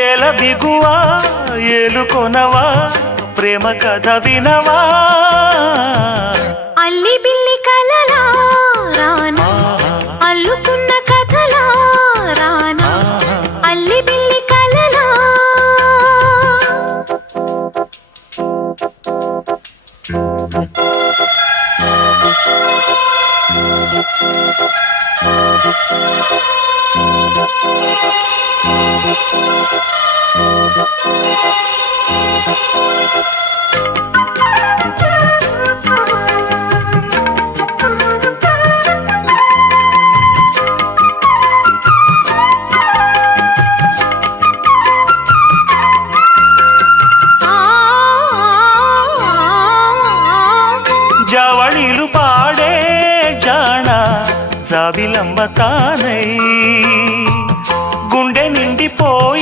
ఏల బిగువా ఏలుకొనవా ప్రేమ కథ వినవా అల్లి బిల్లి కలలా రానా అల్లుకున్న కథలా రానా అల్లి బిల్లి కలలా Thank you. జవళిలు పాడే జాణ జాబిలంబ తానై. പൊട്ടിപ്പോയ